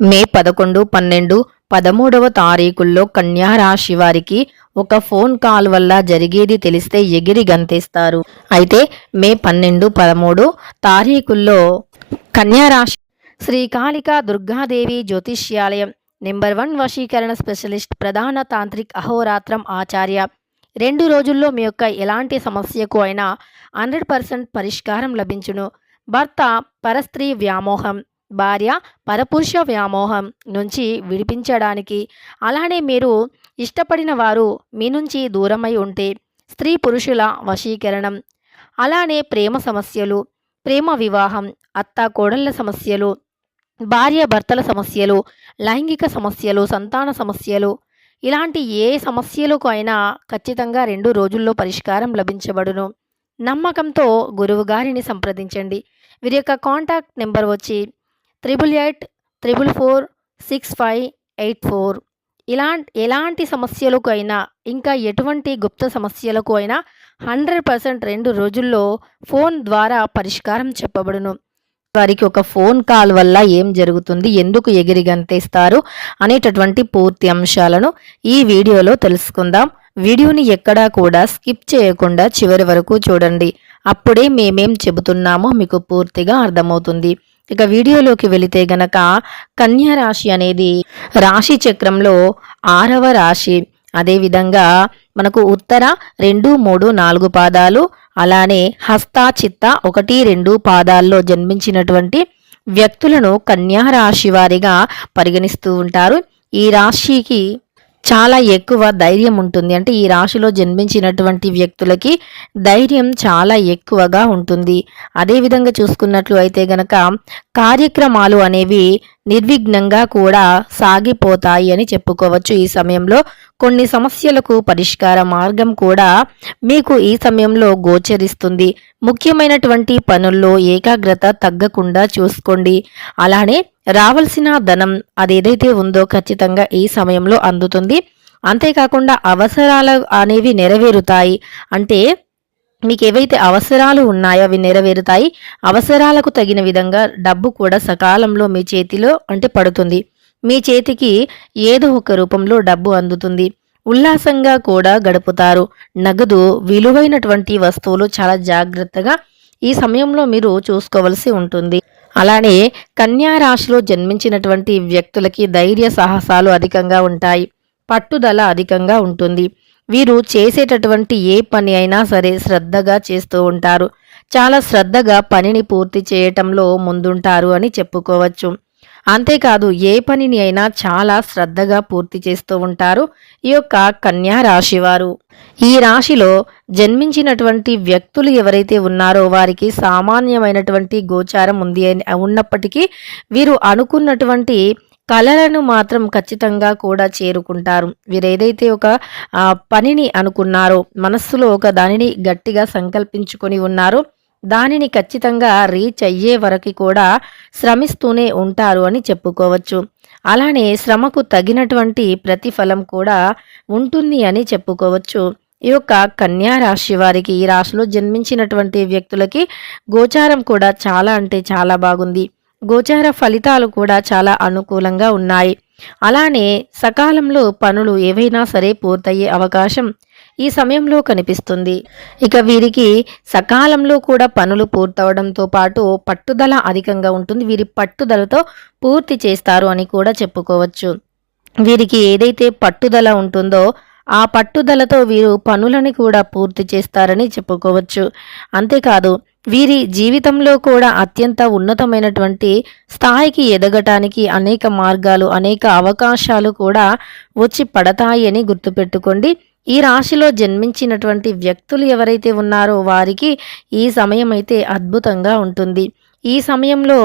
మే 11, 12, 13వ తారీఖుల్లో కన్యా రాశి వారికి ఒక ఫోన్ కాల్ వల్ల జరిగేది తెలిస్తే ఎగిరి గంతేస్తారు. అయితే మే 12, 13 తారీఖుల్లో కన్యా రాశి శ్రీకాళికా దుర్గాదేవి జ్యోతిష్యాలయం నెంబర్ 1 వశీకరణ స్పెషలిస్ట్ ప్రధాన తాంత్రిక్ అహోరాత్రం ఆచార్య 2 రోజుల్లో మీ యొక్క ఎలాంటి సమస్యకు అయినా 100% పరిష్కారం లభించును. భర్త పరస్త్రీ వ్యామోహం, భార్య పరపురుష వ్యామోహం నుంచి విడిపించడానికి, అలానే మీరు ఇష్టపడిన వారు మీ నుంచి దూరమై ఉంటే స్త్రీ పురుషుల వశీకరణం, అలానే ప్రేమ సమస్యలు, ప్రేమ వివాహం, అత్త కోడళ్ళ సమస్యలు, భార్య భర్తల సమస్యలు, లైంగిక సమస్యలు, సంతాన సమస్యలు, ఇలాంటి ఏ సమస్యలకు అయినా ఖచ్చితంగా 2 రోజుల్లో పరిష్కారం లభించబడును. నమ్మకంతో గురువు గారిని సంప్రదించండి. వీరి యొక్క కాంటాక్ట్ నెంబర్ వచ్చి 8844465584. ఎలాంటి సమస్యలకు అయినా, ఇంకా ఎటువంటి గుప్త సమస్యలకు అయినా 100% 2 రోజుల్లో ఫోన్ ద్వారా పరిష్కారం చెప్పబడును. వారికి ఒక ఫోన్ కాల్ వల్ల ఏం జరుగుతుంది, ఎందుకు ఎగిరి గంతేస్తారు అనేటటువంటి పూర్తి అంశాలను ఈ వీడియోలో తెలుసుకుందాం. వీడియోని ఎక్కడా కూడా స్కిప్ చేయకుండా చివరి వరకు చూడండి. అప్పుడే మేమేం చెబుతున్నామో మీకు పూర్తిగా అర్థమవుతుంది. ఇక వీడియోలోకి వెళితే గనక కన్యా రాశి అనేది రాశి చక్రంలో 6వ రాశి. అదేవిధంగా మనకు ఉత్తర 2, 3, 4 పాదాలు, అలానే హస్త చిత్త 1, 2 పాదాల్లో జన్మించినటువంటి వ్యక్తులను కన్యా రాశి వారిగా పరిగణిస్తూ ఉంటారు. ఈ రాశికి చాలా ఎక్కువ ధైర్యం ఉంటుంది. అంటే ఈ రాశిలో జన్మించినటువంటి వ్యక్తులకి ధైర్యం చాలా ఎక్కువగా ఉంటుంది. అదేవిధంగా చూసుకున్నట్లు అయితే గనక కార్యక్రమాలు అనేవి నిర్విఘ్నంగా కూడా సాగిపోతాయి అని చెప్పుకోవచ్చు. ఈ సమయంలో కొన్ని సమస్యలకు పరిష్కార మార్గం కూడా మీకు ఈ సమయంలో గోచరిస్తుంది. ముఖ్యమైనటువంటి పనుల్లో ఏకాగ్రత తగ్గకుండా చూసుకోండి. అలానే రావాల్సిన ధనం అదేదైతే ఉందో ఖచ్చితంగా ఈ సమయంలో అందుతుంది. అంతేకాకుండా అవసరాలు అనేవి నెరవేరుతాయి. అంటే మీకు ఏవైతే అవసరాలు ఉన్నాయో అవి నెరవేరుతాయి. అవసరాలకు తగిన విధంగా డబ్బు కూడా సకాలంలో మీ చేతిలో అంటే పడుతుంది. మీ చేతికి ఏదో ఒక రూపంలో డబ్బు అందుతుంది. ఉల్లాసంగా కూడా గడుపుతారు. నగదు, విలువైనటువంటి వస్తువులు చాలా జాగ్రత్తగా ఈ సమయంలో మీరు చూసుకోవలసి ఉంటుంది. అలానే కన్యా రాశిలో జన్మించినటువంటి వ్యక్తులకి ధైర్య సాహసాలు అధికంగా ఉంటాయి. పట్టుదల అధికంగా ఉంటుంది. వీరు చేసేటటువంటి ఏ పని అయినా సరే శ్రద్ధగా చేస్తూ ఉంటారు. చాలా శ్రద్ధగా పనిని పూర్తి చేయటంలో ముందుంటారు అని చెప్పుకోవచ్చు. అంతేకాదు ఏ పనిని అయినా చాలా శ్రద్ధగా పూర్తి చేస్తూ ఉంటారు ఈ యొక్క కన్యా రాశి వారు. ఈ రాశిలో జన్మించినటువంటి వ్యక్తులు ఎవరైతే ఉన్నారో వారికి సామాన్యమైనటువంటి గోచారం ఉంది ఉన్నప్పటికీ వీరు అనుకున్నటువంటి కలలను మాత్రం ఖచ్చితంగా కూడా చేరుకుంటారు. వీరు ఏదైతే ఒక పనిని అనుకున్నారో, మనస్సులో ఒక దానిని గట్టిగా సంకల్పించుకొని ఉన్నారో దానిని ఖచ్చితంగా రీచ్ అయ్యే వరకు కూడా శ్రమిస్తూనే ఉంటారు అని చెప్పుకోవచ్చు. అలానే శ్రమకు తగినటువంటి ప్రతిఫలం కూడా ఉంటుంది అని చెప్పుకోవచ్చు. ఈ యొక్క కన్యా రాశి వారికి, ఈ రాశిలో జన్మించినటువంటి వ్యక్తులకి గోచారం కూడా చాలా అంటే చాలా బాగుంది. గోచార ఫలితాలు కూడా చాలా అనుకూలంగా ఉన్నాయి. అలానే సకాలంలో పనులు ఏవైనా సరే పూర్తయ్యే అవకాశం ఈ సమయంలో కనిపిస్తుంది. ఇక వీరికి సకాలంలో కూడా పనులు పూర్తవడంతో పాటు పట్టుదల అధికంగా ఉంటుంది. వీరి పట్టుదలతో పూర్తి చేస్తారు అని కూడా చెప్పుకోవచ్చు. వీరికి ఏదైతే పట్టుదల ఉంటుందో ఆ పట్టుదలతో వీరు పనులని కూడా పూర్తి చేస్తారని చెప్పుకోవచ్చు. అంతేకాదు వీరి జీవితంలో కూడా అత్యంత ఉన్నతమైనటువంటి స్థాయికి ఎదగటానికి అనేక మార్గాలు, అనేక అవకాశాలు కూడా వచ్చి పడతాయి అని గుర్తుపెట్టుకోండి. ఈ రాశిలో జన్మించినటువంటి వ్యక్తులు ఎవరైతే ఉన్నారో వారికి ఈ సమయం అయితే అద్భుతంగా ఉంటుంది. ఈ సమయంలో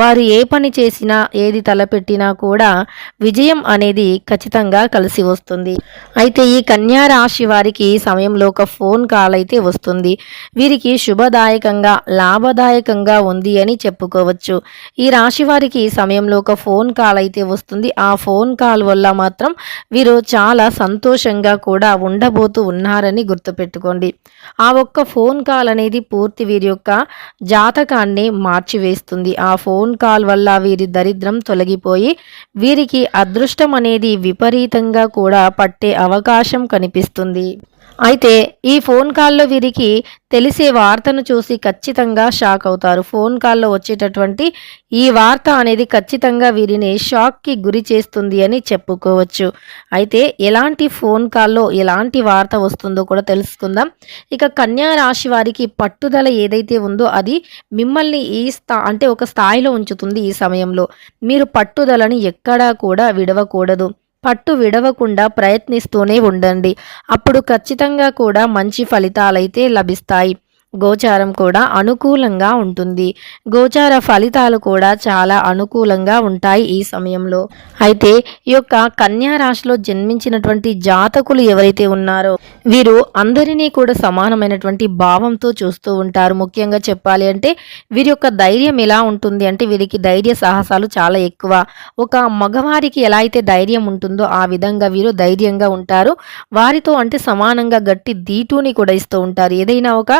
వారు ఏ పని చేసినా, ఏది తలపెట్టినా కూడా విజయం అనేది ఖచ్చితంగా కలిసి వస్తుంది. అయితే ఈ కన్యా రాశి వారికి ఈ సమయంలో ఒక ఫోన్ కాల్ అయితే వస్తుంది. వీరికి శుభదాయకంగా, లాభదాయకంగా ఉంది అని చెప్పుకోవచ్చు. ఈ రాశి వారికి ఈ సమయంలో ఒక ఫోన్ కాల్ అయితే వస్తుంది. ఆ ఫోన్ కాల్ వల్ల మాత్రం వీరు చాలా సంతోషంగా కూడా ఉండబోతూ ఉన్నారని గుర్తుపెట్టుకోండి. ఆ ఒక్క ఫోన్ కాల్ అనేది పూర్తి వీరి యొక్క జాతకాన్ని మార్చివేస్తుంది. ఆ ఫోన్ ఫోన్ కాల్ వల్ల వీరి దరిద్రం తొలగిపోయి వీరికి అదృష్టం అనేది విపరీతంగా కూడా పట్టే అవకాశం కనిపిస్తుంది. అయితే ఈ ఫోన్ కాల్‌లో వీరికి తెలిసే వార్తను చూసి ఖచ్చితంగా షాక్ అవుతారు. ఫోన్ కాల్‌లో వచ్చేటటువంటి ఈ వార్త అనేది ఖచ్చితంగా వీరిని షాక్‌కి గురి చేస్తుంది అని చెప్పుకోవచ్చు. అయితే ఎలాంటి ఫోన్ కాల్‌లో ఎలాంటి వార్త వస్తుందో కూడా తెలుసుకుందాం. ఇక కన్యా రాశి వారికి పట్టుదల ఏదైతే ఉందో అది మిమ్మల్ని ఈ అంటే ఒక స్థాయిలో ఉంచుతుంది ఈ సమయంలో. మీరు పట్టుదలని ఎక్కడా కూడా విడవకూడదు. పట్టు విడవకుండా ప్రయత్నిస్తూనే ఉండండి. అప్పుడు ఖచ్చితంగా కూడా మంచి ఫలితాలైతే లభిస్తాయి. గోచారం కూడా అనుకూలంగా ఉంటుంది. గోచార ఫలితాలు కూడా చాలా అనుకూలంగా ఉంటాయి ఈ సమయంలో. అయితే ఈ యొక్క కన్యా రాశిలో జన్మించినటువంటి జాతకులు ఎవరైతే ఉన్నారో వీరు అందరినీ కూడా సమానమైనటువంటి భావంతో చూస్తూ ఉంటారు. ముఖ్యంగా చెప్పాలి అంటే వీరి యొక్క ధైర్యం ఎలా ఉంటుంది అంటే వీరికి ధైర్య సాహసాలు చాలా ఎక్కువ. ఒక మగవారికి ఎలా అయితే ధైర్యం ఉంటుందో ఆ విధంగా వీరు ధైర్యంగా ఉంటారు. వారితో అంటే సమానంగా గట్టి దీటుని కూడా ఇస్తూ ఉంటారు. ఏదైనా ఒక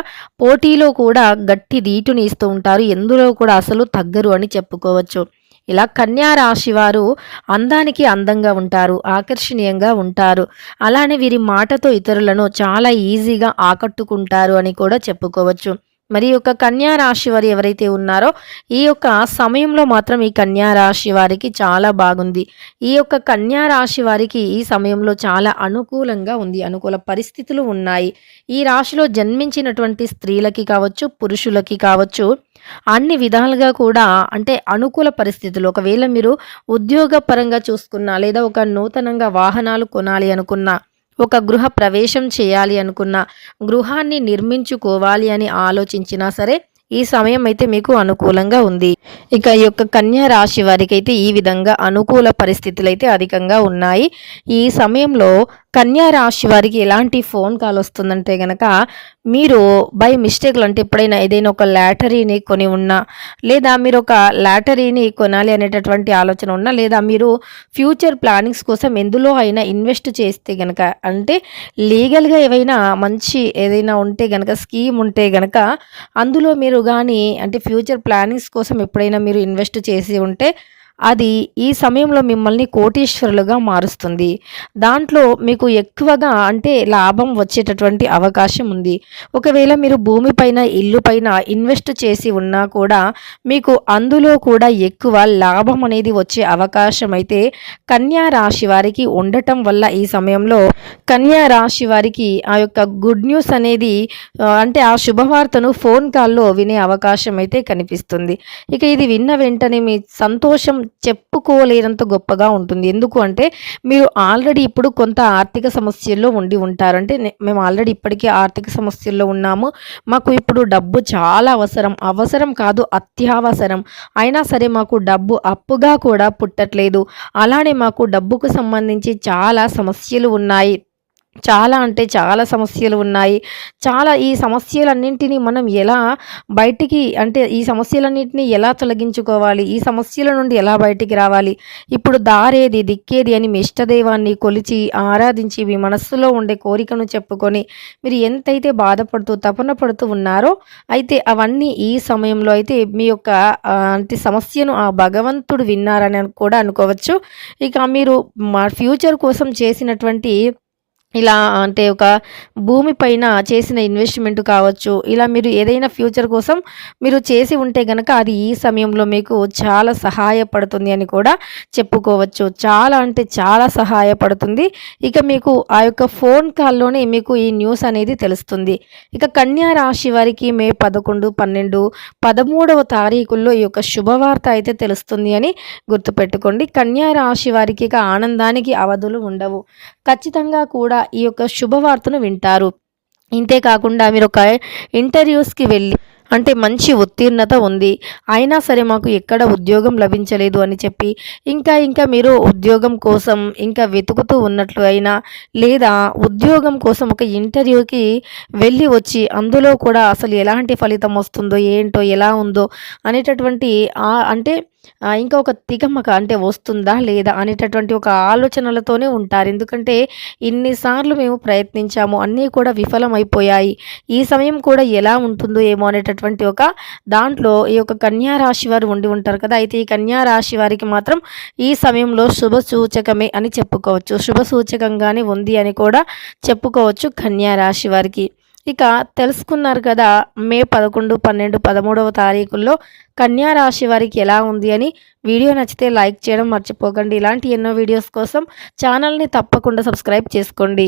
పోటీలో కూడా గట్టి దీటుని ఇస్తూ ఉంటారు. ఎందులో కూడా అసలు తగ్గరు అని చెప్పుకోవచ్చు. ఇలా కన్యా రాశి వారు అందానికి అందంగా ఉంటారు. ఆకర్షణీయంగా ఉంటారు. అలానే వీరి మాటతో ఇతరులను చాలా ఈజీగా ఆకట్టుకుంటారు అని కూడా చెప్పుకోవచ్చు. మరి యొక్క కన్యా రాశి వారు ఎవరైతే ఉన్నారో ఈ యొక్క సమయంలో మాత్రం ఈ కన్యా రాశి వారికి చాలా బాగుంది. ఈ యొక్క కన్యా రాశి వారికి ఈ సమయంలో చాలా అనుకూలంగా ఉంది. అనుకూల పరిస్థితులు ఉన్నాయి. ఈ రాశిలో జన్మించినటువంటి స్త్రీలకి కావచ్చు, పురుషులకి కావచ్చు అన్ని విధాలుగా కూడా అంటే అనుకూల పరిస్థితులు. ఒకవేళ మీరు ఉద్యోగపరంగా చూసుకున్నా లేదా ఒక నూతనంగా వాహనాలు కొనాలి అనుకున్నా, ఒక గృహ ప్రవేశం చేయాలి అనుకున్న, గృహాన్ని నిర్మించుకోవాలి అని ఆలోచించినా సరే ఈ సమయం అయితే మీకు అనుకూలంగా ఉంది. ఇక ఈ యొక్క కన్యా రాశి వారికైతే ఈ విధంగా అనుకూల పరిస్థితులైతే అధికంగా ఉన్నాయి. ఈ సమయంలో కన్యా రాశి వారికి ఎలాంటి ఫోన్ కాల్ వస్తుందంటే గనక మీరు బై మిస్టేక్‌లు అంటే ఎప్పుడైనా ఏదైనా ఒక లాటరీని కొని ఉన్నా, లేదా మీరు ఒక లాటరీని కొనాలి అనేటటువంటి ఆలోచన ఉన్నా, లేదా మీరు ఫ్యూచర్ ప్లానింగ్స్ కోసం ఎందులో అయినా ఇన్వెస్ట్ చేస్తే గనక అంటే లీగల్‌గా ఏవైనా మంచి ఏదైనా ఉంటే గనక స్కీమ్ ఉంటే గనక అందులో మీరు గాని అంటే ఫ్యూచర్ ప్లానింగ్స్ కోసం ఎప్పుడైనా మీరు ఇన్వెస్ట్ చేసి ఉంటే అది ఈ సమయంలో మిమ్మల్ని కోటీశ్వరులుగా మారుస్తుంది. దాంట్లో మీకు ఎక్కువగా అంటే లాభం వచ్చేటటువంటి అవకాశం ఉంది. ఒకవేళ మీరు భూమిపైన, ఇల్లు పైన ఇన్వెస్ట్ చేసి ఉన్నా కూడా మీకు అందులో కూడా ఎక్కువ లాభం అనేది వచ్చే అవకాశం అయితే కన్యా రాశి వారికి ఉండటం వల్ల ఈ సమయంలో కన్యా రాశి వారికి ఆ యొక్క గుడ్ న్యూస్ అనేది అంటే ఆ శుభవార్తను ఫోన్ కాల్‌లో వినే అవకాశం అయితే కనిపిస్తుంది. ఇక ఇది విన్న వెంటనే మీ సంతోషం చెప్పుకోలేనంత గొప్పగా ఉంటుంది. ఎందుకు అంటే మీరు ఆల్రెడీ ఇప్పుడు కొంత ఆర్థిక సమస్యల్లో ఉండి ఉంటారు. అంటే మేము ఆల్రెడీ ఇప్పటికే ఆర్థిక సమస్యల్లో ఉన్నాము. మాకు ఇప్పుడు డబ్బు చాలా అవసరం. అవసరం కాదు అత్యవసరం. అయినా సరే మాకు డబ్బు అప్పుగా కూడా పుట్టట్లేదు. అలానే మాకు డబ్బుకు సంబంధించి చాలా సమస్యలు ఉన్నాయి. చాలా అంటే చాలా సమస్యలు ఉన్నాయి. చాలా ఈ సమస్యలన్నింటినీ మనం ఎలా బయటికి అంటే ఈ సమస్యలన్నింటినీ ఎలా తొలగించుకోవాలి? ఈ సమస్యల నుండి ఎలా బయటికి రావాలి? ఇప్పుడు దారేది, దిక్కేది అని మీ ఇష్టదైవాన్ని కొలిచి, ఆరాధించి, మీ మనస్సులో ఉండే కోరికను చెప్పుకొని, మీరు ఎంతైతే బాధపడుతూ, తపన పడుతూ ఉన్నారో, అయితే అవన్నీ ఈ సమయంలో అయితే మీ యొక్క అంటే సమస్యను ఆ భగవంతుడు విన్నారని కూడా అనుకోవచ్చు. ఇక మీరు ఫ్యూచర్ కోసం చేసినటువంటి ఇలా అంటే ఒక భూమి పైన చేసిన ఇన్వెస్ట్‌మెంట్ కావచ్చు. ఇలా మీరు ఏదైనా ఫ్యూచర్ కోసం మీరు చేసి ఉంటే గనక అది ఈ సమయంలో మీకు చాలా సహాయపడుతుంది అని కూడా చెప్పుకోవచ్చు. చాలా అంటే చాలా సహాయపడుతుంది. ఇక మీకు ఆ యొక్క ఫోన్ కాల్‌లోనే మీకు ఈ న్యూస్ అనేది తెలుస్తుంది. ఇక కన్యా రాశి వారికి మే 11, 12, 13వ తారీఖుల్లో ఈ యొక్క శుభవార్త అయితే తెలుస్తుంది అని గుర్తుపెట్టుకోండి. కన్యా రాశి వారికి ఇక ఆనందానికి అవధులు ఉండవు. ఖచ్చితంగా కూడా ఈ యొక్క శుభవార్తను వింటారు. ఇంతే కాకుండా మీరు ఒక ఇంటర్వ్యూస్‌కి వెళ్ళి అంటే మంచి ఉత్తీర్ణత ఉంది. అయినా సరే మాకు ఎక్కడ ఉద్యోగం లభించలేదు అని చెప్పి ఇంకా మీరు ఉద్యోగం కోసం ఇంకా వెతుకుతూ ఉన్నట్లు అయినా లేదా ఉద్యోగం కోసం ఒక ఇంటర్వ్యూకి వెళ్ళి వచ్చి అందులో కూడా అసలు ఎలాంటి ఫలితం వస్తుందో ఏంటో ఎలా ఉందో అనేటటువంటి అంటే ఇంకా ఒక తికమక అంటే వస్తుందా? లేదా? అనేటటువంటి ఒక ఆలోచనలతోనే ఉంటారు. ఎందుకంటే ఇన్ని సార్లు మేము ప్రయత్నించాము. అన్నీ కూడా విఫలమైపోయాయి. ఈ సమయం కూడా ఎలా ఉంటుందో ఏమో అనేటటువంటి ఒక దాంట్లో ఈ యొక్క కన్యా రాశి వారు ఉండి ఉంటారు కదా! అయితే ఈ కన్యా రాశి వారికి మాత్రం ఈ సమయంలో శుభ సూచకమే అని చెప్పుకోవచ్చు. శుభ సూచకంగానే ఉంది అని కూడా చెప్పుకోవచ్చు కన్యా రాశి వారికి. ఇక తెలుసుకున్నారు కదా! మే 11, 12, 13వ తారీఖుల్లో కన్యా రాశి వారికి ఎలా ఉంది అని. వీడియో నచ్చితే లైక్ చేయడం మర్చిపోకండి. ఇలాంటి ఎన్నో వీడియోస్ కోసం ఛానల్‌ని తప్పకుండా సబ్స్క్రైబ్ చేసుకోండి.